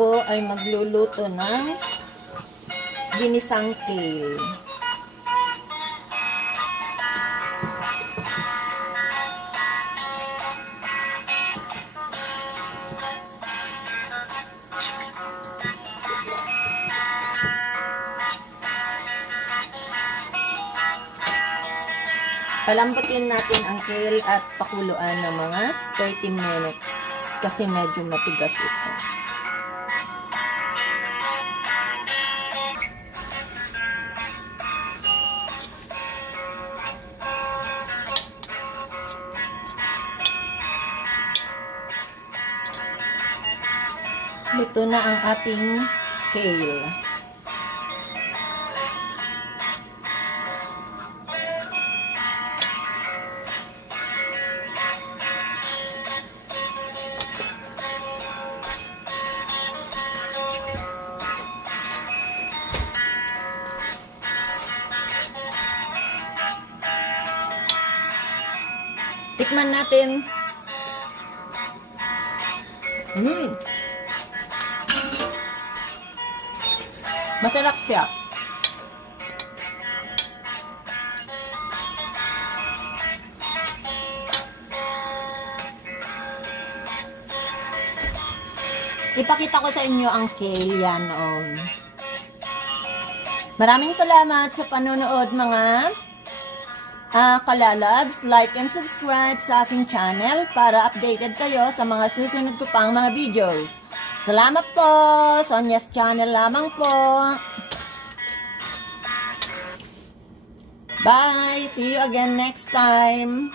po ay magluluto ng ginisang kale. Palambutin natin ang kale at pakuluan ng mga 30 minutes kasi medyo matigas ito. Luto na ang ating kale. Tikman natin. Masarap siya. Ipakita ko sa inyo ang kale yan noon. Maraming salamat sa panonood mga kalalabs. Like and subscribe sa aking channel para updated kayo sa mga susunod ko pang mga videos. Salamat po! Sonya's channel lamang po. Bye! See you again next time.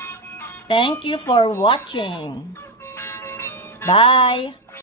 Thank you for watching. Bye!